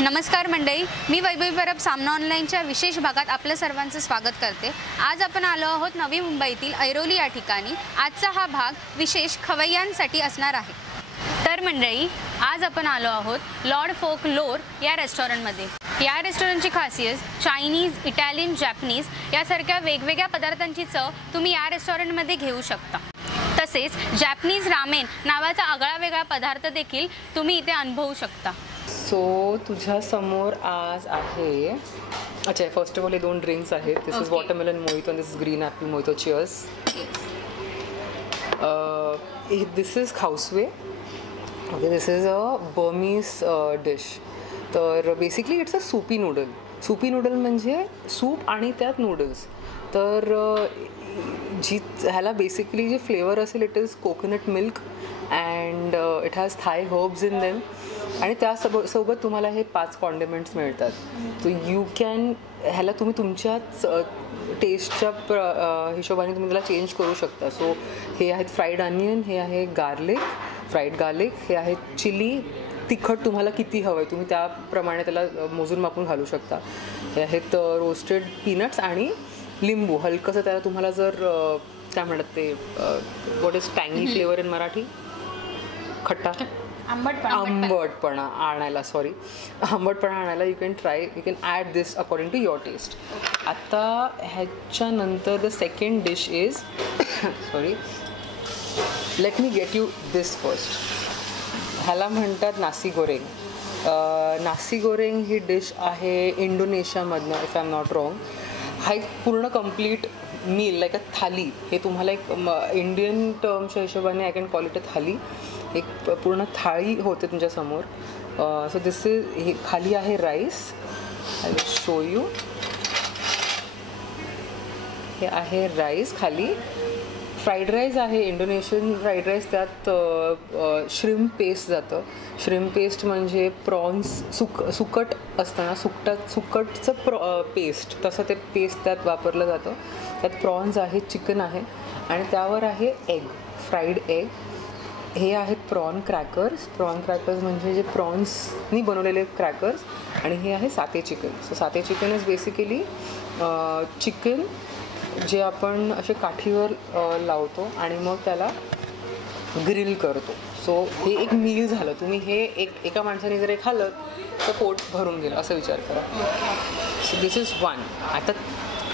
नमस्कार मंडळी, मी वैभवी परब सामना ऑनलाईनच्या विशेष भागात आपल्या सर्वांचं स्वागत करते। आज आपण आलो आहोत नवी मुंबईतील ऐरोली या ठिकाणी। आजचा हा भाग विशेष खवय्यांसाठी असणार आहे। तर मंडळी, आज आपण आलो आहोत लॉर्ड फोक लोर या रेस्टॉरंटमध्ये। या रेस्टॉरंटची खासियत चायनीज, इटालियन, जॅपनीज यासारख्या वेगवेगळ्या पदार्थांची चव तुम्ही या रेस्टॉरंटमध्ये घेऊ शकता। तसेच जॅपनीज रामेन नावाचा आगळा वेगळा पदार्थ देखील तुम्ही इथे अनुभवू शकता। सो तुझ्या समोर आज आहे, अच्छा फर्स्ट ऑफ ऑल हे दोन ड्रिंक्स आहेत। दिस इज वॉटरमेलन मोहितो आणि this is green apple mojito. Cheers. This is khao suey. Okay, this is a Burmese dish. तर basically it's a soupy noodle. Soupy noodle म्हणजे सूप आणि त्यात नूडल्स। तर ह्याला बेसिकली जे फ्लेवर असेल it is coconut milk and it has Thai herbs in them. आणि त्यासोबत तुम्हाला हे 5 कॉन्डिमेंट्स मिळतात। सो यू कॅन ह्याला तुम्ही तुमच्याच टेस्टच्या हिशोबाने तुम्ही त्याला चेंज करू शकता। सो हे आहेत फ्राईड अनियन, हे आहे गार्लिक, फ्राईड गार्लिक, हे आहे चिली। तिखट तुम्हाला किती हवं आहे तुम्ही त्याप्रमाणे त्याला मोजून मापून घालू शकता। हे आहेत रोस्टेड पीनट्स आणि लिंबू हलकंसं त्याला तुम्हाला जर काय म्हणतात ते व्हॉट इज टँगी फ्लेवर इन मराठी, खट्टा आंबटपणा आणायला you can add this according to your taste. आता ह्याच्यानंतर the second dish is sorry let me get you this first. ह्याला म्हणतात नासी गोरेंग। नासी गोरेंग ही डिश आहे इंडोनेशियामधनं, if I am not wrong. हा एक पूर्ण complete meal like a thali. हे तुम्हाला एक इंडियन टर्मच्या हिशोबाने I can call it a thali. एक पूर्ण थाळी होते तुमच्यासमोर। सो दिस इज, हे खाली आहे rice. I will show you. हे आहे राईस, खाली फ्राईड राईस आहे, इंडोनेशियन फ्राईड राईस। त्यात श्रिम्प पेस्ट जातं। श्रिम्प पेस्ट म्हणजे प्रॉन्स सुकट असतं ना, सुकटचं पेस्ट, तसं ते पेस्ट त्यात वापरलं जातं। त्यात प्रॉन्स आहे, चिकन आहे आणि त्यावर आहे एग, फ्राईड एग। हे आहेत प्रॉन क्रॅकर्स। प्रॉन क्रॅकर्स म्हणजे जे प्रॉन्सनी बनवलेले क्रॅकर्स। आणि हे आहे साते चिकन। सो साते चिकन इज बेसिकली चिकन जे आपण असे काठीवर लावतो आणि मग त्याला ग्रिल करतो। सो हे एक मील झालं। तुम्ही हे एका माणसाने जर खाल्लं तर पोट भरून गेलं असं विचार करा। So this is one. आता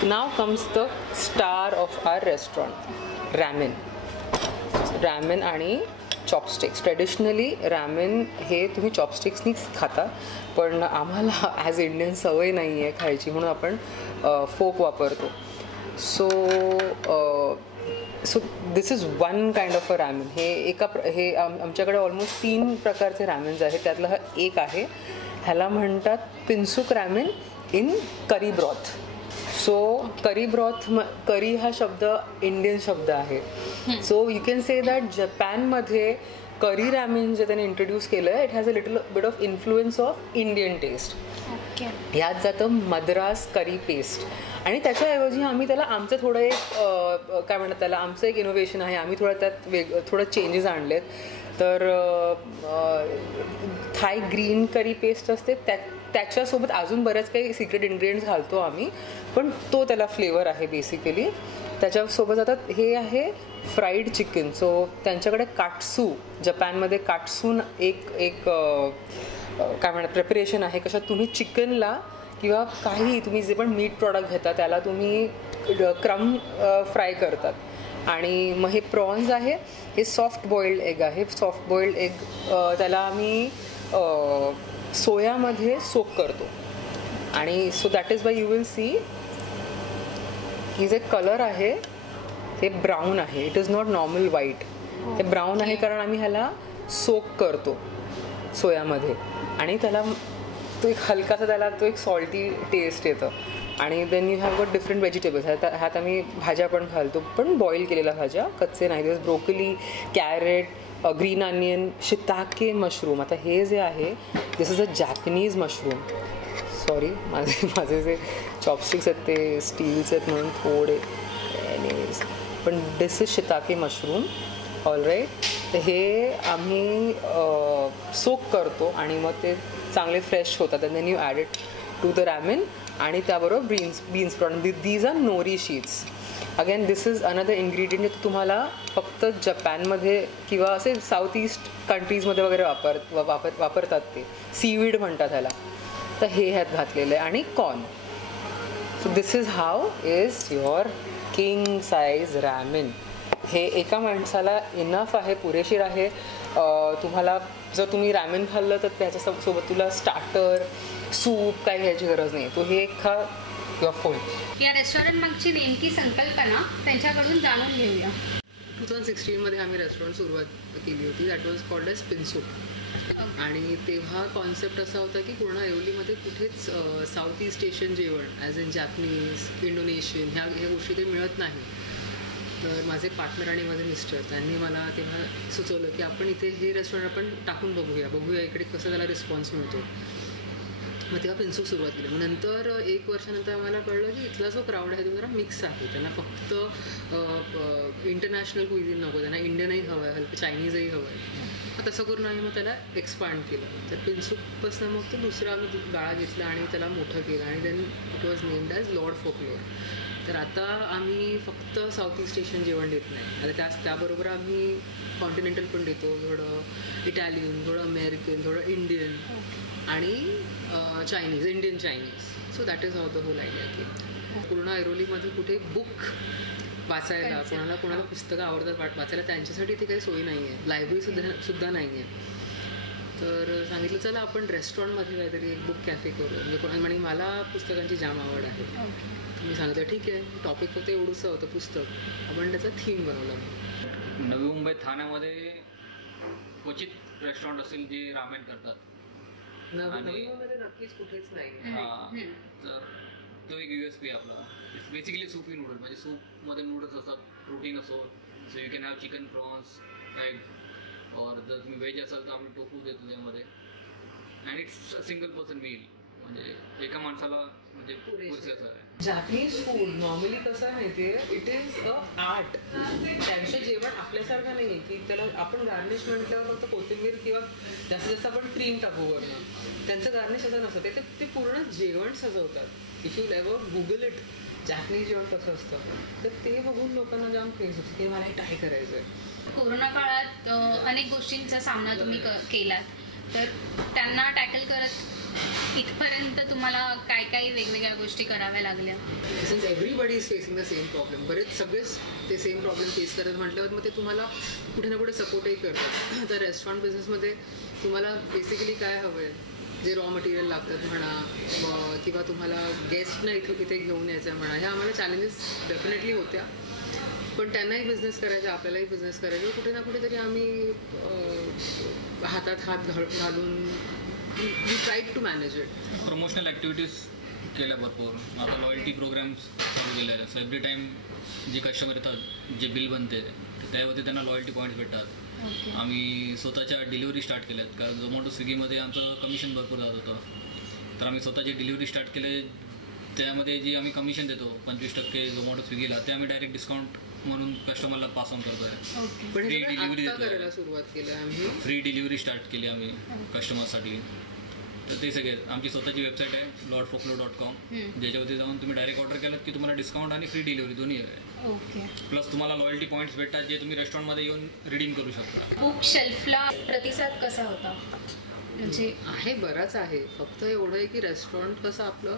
now comes the star of our restaurant, ramen. Ramen आणि चॉपस्टिक्स। ट्रेडिशनली रॅमेन हे तुम्ही चॉपस्टिक्सनीच खाता, पण आम्हाला ॲज इंडियन सवय नाही आहे खायची, म्हणून आपण फोक वापरतो। So this is one kind of a ramen. हे आमच्याकडे ऑलमोस्ट 3 प्रकारचे रॅमेन्स आहेत, त्यातलं हा एक आहे। ह्याला म्हणतात Pinsuk ramen in curry broth. So curry broth, curry हा शब्द इंडियन शब्द आहे। So you can say that जपानमध्ये करी रॅमेन जे त्याने इंट्रोड्यूस केलं आहे, it has a little bit of influence of Indian taste. यात जातं मद्रास करी पेस्ट। आणि त्याच्याऐवजी आम्ही त्याला आमचं थोडं एक काय म्हणतात त्याला, आमचं एक इनोव्हेशन आहे। आम्ही थोडं त्यात थोडं चेंजेस आणलेत। तर थाय ग्रीन करी पेस्ट असते, त्याच्यासोबत अजून बऱ्याच काही सिक्रेट इन्ग्रेडियंट्स घालतो आम्ही, पण तो त्याला फ्लेवर आहे बेसिकली। त्याच्यासोबत आता हे आहे फ्राईड चिकन। सो त्यांच्याकडे काटसू, जपानमध्ये काटसून एक काय म्हणतात प्रिपरेशन आहे, कशात तुम्ही चिकनला किंवा काही तुम्ही जे पण मीट प्रॉडक्ट घेता त्याला तुम्ही क्रम फ्राय करतात. आणि मग हे प्रॉन्स आहे, हे सॉफ्ट बॉइल्ड एग आहे. सॉफ्ट बॉइल्ड एग त्याला आम्ही सोयामध्ये सोक करतो. आणि so that is why you will see ही जे कलर आहे हे ब्राऊन आहे. It is not normal white. हे ब्राऊन आहे कारण आम्ही ह्याला सोक करतो सोयामध्ये. आणि त्याला तो एक हलकासा त्याला तो एक सॉल्टी टेस्ट येतं. आणि then you have got different vegetables. ह्यात आम्ही भाज्या पण घालतो, पण बॉईल केलेल्या भाज्या, कच्चे नाही. दिवस broccoli, carrot, green onion, shiitake mushroom. आता हे जे आहे this is a Japanese mushroom. Sorry माझे जे चॉपस्टिक्स आहेत ते स्टीलचे आहेत म्हणून थोडे एनिवेज, पण दिस इज शिताके मशरूम. ऑलराईट. हे आम्ही सोक करतो आणि मग ते चांगले फ्रेश होतात. And then you add it to the ramen. आणि त्याबरोबर beans prawns. These are nori sheets. Again this is another ingredient जे तुम्हाला फक्त जपानमध्ये किंवा असे साऊथ ईस्ट कंट्रीजमध्ये वगैरे वापरतात. ते सीवीड म्हणतात ह्याला. तर हे ह्यात घातलेलं आहे. आणि corn. So this is how is your king size ramen. हे एका माणसाला इनफ आहे, पुरेशीर आहे. तुम्हाला जर तुम्ही रॅमेन खाल्लं तर त्याच्यासोबत तुला स्टार्टर, सूप काही घ्यायची गरज नाही. तो हे खा किंवा फुल. या रेस्टॉरंट मागची नेमकी संकल्पना त्यांच्याकडून जाणून घेऊया. 2016 आम्ही रेस्टॉरंट सुरुवात केली होती. That was called as Pinsuk. आणि तेव्हा कॉन्सेप्ट असा होता की पूर्ण ऐरोलीमध्ये कुठेच साऊथ ईस्ट एशियन जेवण ॲज इन जॅपनीज, इंडोनेशियन ह्या गोष्टी ते मिळत नाही. तर माझे पार्टनर आणि माझे मिस्टर त्यांनी मला तेव्हा सुचवलं की आपण इथे हे रेस्टॉरंट आपण टाकून बघूया इकडे कसं त्याला रिस्पॉन्स मिळतो. मग तेव्हा पिन्सूक सुरुवात केली. मग नंतर 1 वर्षानंतर आम्हाला कळलं की इथला जो क्राऊड आहे तो जरा मिक्स आहे. त्यांना फक्त इंटरनॅशनल क्विझिन नको, त्यांना इंडियनही हवं आहे, हलकं चायनीजही हवं आहे. मग तसं करून आम्ही मग त्याला एक्सपांड केलं. तर पिन्सूकपासून मग तो दुसरा आम्ही गाळा घेतला आणि त्याला मोठं केलं. आणि then it was named as lord folklore. तर आता आम्ही फक्त साऊथ ईस्ट एशियन जेवण देत नाही. आता त्याबरोबर आम्ही कॉन्टिनेंटल पण देतो. थोडं इटालियन, थोडं अमेरिकन, थोडं इंडियन आणि Chinese, Indian Chinese. So that is how the whole idea. की पूर्ण ऐरोलीमध्ये कुठे बुक वाचायला, कोणाला पुस्तकं आवडतात वाचायला, त्यांच्यासाठी इथे काही सोयी नाही आहे. लायब्ररी सुद्धा नाही आहे. तर सांगितलं चला आपण रेस्टॉरंटमध्ये काहीतरी एक बुक कॅफे करू. म्हणजे आणि मला पुस्तकांची जाम आवड आहे. मी सांगितलं ठीक आहे. टॉपिक फक्त एवढंसं होतं पुस्तक, आपण त्याचा थीम बनवला. नवी मुंबई ठाण्यामध्ये क्वचित रेस्टॉरंट असेल जे रामेन करतात. नवी मुंबईमध्ये नक्कीच कुठेच नाही. तर तो एक USP आहे आपला. It's basically Supi noodle. म्हणजे सूपमध्ये नूडल्स असतात, प्रोटीन असो. So you can have chicken, prawns, egg. और जर तुम्ही व्हेज असाल तर आपण टोफू देतो त्यामध्ये. And it's a single person meal. म्हणजे एका माणसाला म्हणजे पुरेसं आहे. जॅपनीज फूड नॉर्मली कसं आहे माहिती आहे, इट इज अ आर्ट. त्यांचं जेवण आपल्यासारखं नाही आहे की त्याला आपण गार्निश म्हटल्यावर फक्त कोथिंबीर किंवा जास्तीत जास्त आपण क्रीम टाकू वरनं. त्यांचं गार्निश असं नसतं. ते पूर्ण जेवण सजवतात. If you ever Google it Japanese जेवण कसं असतं, तर ते बघून लोकांना जाम क्रेज होतं की मला हे ट्राय करायचं आहे. कोरोना काळात अनेक गोष्टींचा सामना तुम्ही केलात. तर त्यांना टॅकल करत इथपर्यंत तुम्हाला काय काय वेगवेगळ्या गोष्टी कराव्या लागल्या? Since everybody is facing the same problem. बरेच सगळेच ते सेम प्रॉब्लेम फेस करत म्हटल्यावर मग ते तुम्हाला कुठे ना कुठे सपोर्टही करतात. तर रेस्टॉरंट बिझनेसमध्ये तुम्हाला बेसिकली काय हवं आहे, जे रॉ मटेरियल लागतात म्हणा, किंवा तुम्हाला गेस्टना इथे घेऊन यायचं म्हणा, ह्या आम्हाला चॅलेंजेस डेफिनेटली होत्या. पण त्यांनाही बिझनेस करायचा, आपल्यालाही बिझनेस करायचा. कुठे ना कुठेतरी आम्ही हातात हात घालून we tried to manage it. Promotional activities केल्या भरपूर. आता लॉयल्टी प्रोग्राम्स चालू केले आहेत. सो एव्हरी टाईम जे कस्टमर येतात, जे बिल बनते त्यावरती त्यांना लॉयल्टी पॉईंट्स भेटतात. आम्ही स्वतःच्या डिलिव्हरी स्टार्ट केल्यात. कारण झोमॅटो, स्विगीमध्ये आमचं कमिशन भरपूर जात होतं. तर आम्ही स्वतःची डिलिव्हरी स्टार्ट केले. त्यामध्ये जे आम्ही कमिशन देतो 25% झोमॅटो, स्विगीला, ते आम्ही डायरेक्ट डिस्काउंट म्हणून कस्टमरला पास ऑन करतो आहे. फ्री डिलिव्हरी देतो. सुरुवात केली आम्ही. फ्री डिलिव्हरी स्टार्ट केली आम्ही कस्टमरसाठी. तर ते सगळे आमची स्वतःची वेबसाईट आहे lordfolklore.com, ज्याच्यावरती जाऊन तुम्ही डायरेक्ट ऑर्डर केलात की तुम्हाला डिस्काउंट आणि फ्री डिलिव्हरी दोन्ही आहे. प्लस तुम्हाला लॉयल्टी पॉईंट्स भेटतात जे तुम्ही रेस्टॉरंटमध्ये येऊन रिडीम करू शकता. बुक शेल्फला प्रतिसाद कसा होता? म्हणजे आहे, बराच आहे. फक्त एवढं आहे की रेस्टॉरंट कसं आपलं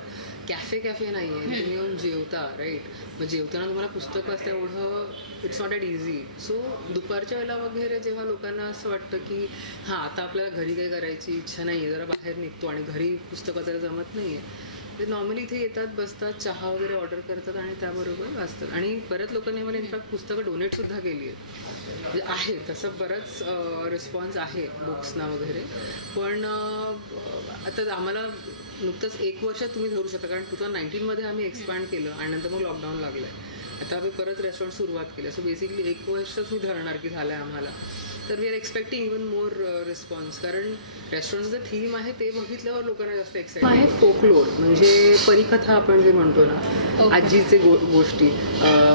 कॅफे नाही आहे. तुम्ही येऊन जेवता, राईट? मग जेवताना तुम्हाला पुस्तक वाचता एवढं it's not that easy. So दुपारच्या वेळेला वगैरे जेव्हा लोकांना असं वाटतं की हां आता आपल्याला घरी काही करायची इच्छा नाही आहे, जरा बाहेर निघतो आणि घरी पुस्तक वाचायला जमत नाही आहे, ते नॉर्मली इथे येतात, बसतात, चहा वगैरे ऑर्डर करतात आणि त्याबरोबर वाचतात. आणि बऱ्याच लोकांनी मला इनफॅक्ट पुस्तकं डोनेटसुद्धा केली आहेत. म्हणजे आहे तसं बरंच रिस्पॉन्स आहे बुक्सना वगैरे. पण आता आम्हाला नुकतंच 1 वर्ष तुम्ही धरू शकता, कारण 2019मध्ये आम्ही एक्सपॅन्ड केलं आणि नंतर मग लॉकडाऊन लागलं आहे. आता आम्ही परत रेस्टॉरंट सुरुवात केली. सो बेसिकली 1 वर्षच मी धरणार की झालं आहे आम्हाला. तर we are expecting even more response, कारण रेस्टॉरंटचं थीम आहे ते बघितल्यावर लोकांना जास्त एक्साइटेड आहे. फोकलोर म्हणजे परिकथा आपण जे म्हणतो ना, आजीचे गोष्टी,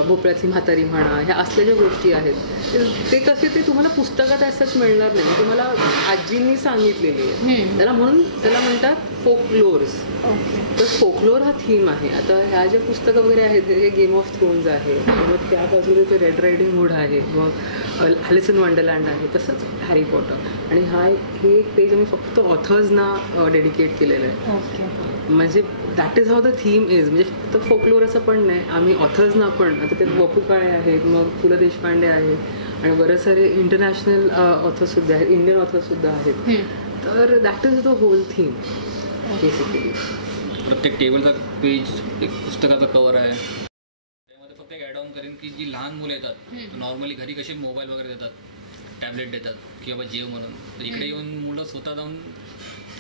भोपळ्यातली म्हातारी म्हणा, ह्या असल्या ज्या गोष्टी आहेत ते कसे ते तुम्हाला पुस्तकात असंच मिळणार नाही, तुम्हाला आजींनी सांगितलेली आहे. म्हणून त्याला म्हणतात फोकलोर्स. तर फोकलोर हा थीम आहे. आता ह्या ज्या पुस्तकं वगैरे आहेत हे गेम ऑफ थ्रोन्स आहे, मग त्या बाजूला ते रेड रायडिंग हुड आहे, मग ॲलिस इन वंडरलँड आहे, तसंच हॅरी पॉटर. आणि हे एक पेज आम्ही फक्त ऑथर्सना डेडिकेट केलेलं आहे. म्हणजे that is how the theme is. म्हणजे फक्त फोकलोर असं पण नाही, आम्ही ऑथर्सना पण, आता ते वपू काळे आहेत, मग पु ल देशपांडे आहेत आणि बरेच सारे इंटरनॅशनल ऑथर्ससुद्धा आहेत, इंडियन ऑथर्ससुद्धा आहेत. तर that is the whole theme basically. प्रत्येक टेबलचा पेज एक पुस्तकाचा कवर आहे. त्यामध्ये फक्त एक ॲड ऑन करेन की जी लहान मुलं येतात नॉर्मली घरी कसे मोबाईल वगैरे देतात, टॅबलेट देतात की बाबा जेव म्हणून, तर इकडे येऊन मुलं स्वतः जाऊन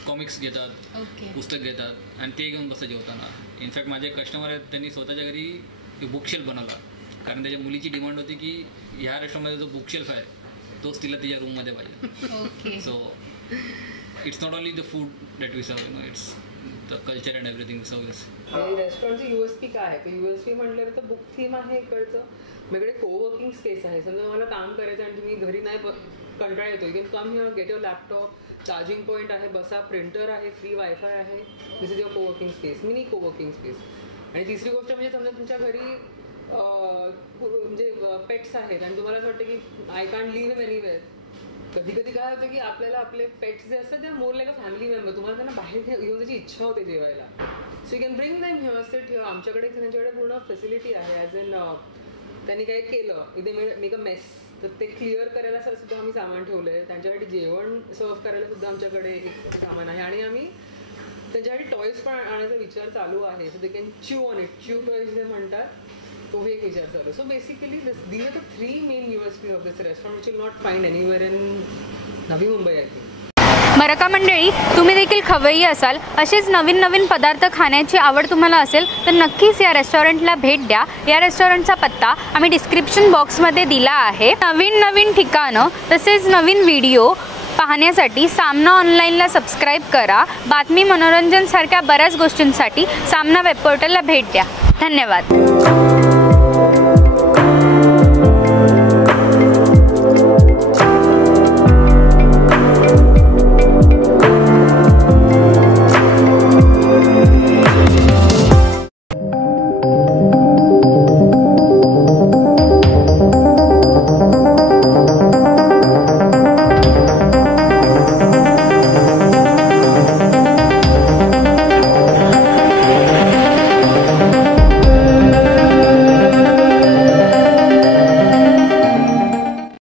कॉमिक्स घेतात, पुस्तक घेतात आणि ते घेऊन बसतात जेवताना. इनफॅक्ट माझे कस्टमर आहेत, त्यांनी स्वतःच्या घरी बुकशेल्फ बनवला, कारण त्याच्या मुलीची डिमांड होती की ह्या रेस्टॉरंटमध्ये जो बुकशेल्फ आहे तोच तिला तिच्या रूममध्ये पाहिजे. So it's not only the food that we serve, it's the culture and everything service. रेस्टॉरंटची USP काय आहे? तर USP म्हटलं तर बुक थीम आहे इकडचं. वेगळे कोवर्किंग स्पेस आहे. समजा मला काम करायचं आणि तुम्ही घरी नाही कंटाळा येतो, you can come here, get your laptop, charging point आहे, बसा, प्रिंटर आहे, फ्री वायफाय आहे. This is your coworking space, mini coworking space. आणि तिसरी गोष्ट म्हणजे समजा तुमच्या घरी म्हणजे पेट्स आहेत आणि तुम्हाला असं वाटतं की I can't leave him anywhere. कधी कधी काय होतं की आपल्याला आपले पेट्स जे असतात ते more like a family member, तुम्हाला त्यांना बाहेर घेऊन जायची इच्छा होते जेवायला. So you can bring them here, sit here. आमच्याकडे त्यांच्याकडे पूर्ण फॅसिलिटी आहे. ॲज इन त्यांनी काही केलं, इथे मेक अ मेस, तर ते क्लिअर करायला सुद्धा आम्ही सामान ठेवलं आहे. त्यांच्यासाठी जेवण सर्व करायला सुद्धा आमच्याकडे एक सामान आहे. आणि आम्ही त्यांच्यासाठी टॉईज पण आणण्याचा विचार चालू आहे. So they can chew on it, chew toys जे म्हणतात, तो एक विचार चालू. So basically these are the 3 main USP of this restaurant which will not find anywhere in Navi Mumbai I think. बरं का मंडळी, तुम्ही देखील खवय्ये असाल, असेच नवीन नवीन पदार्थ खाण्याची आवड तुम्हाला असेल तर नक्कीच या रेस्टॉरंटला भेट द्या. या रेस्टॉरंटचा पत्ता आम्ही डिस्क्रिप्शन बॉक्समध्ये दिला आहे. नवीन ठिकाणं तसेच नवीन व्हिडिओ पाहण्यासाठी सामना ऑनलाईनला सबस्क्राईब करा. बातमी, मनोरंजन सारख्या बऱ्याच गोष्टींसाठी सामना वेब पोर्टलला भेट द्या. धन्यवाद.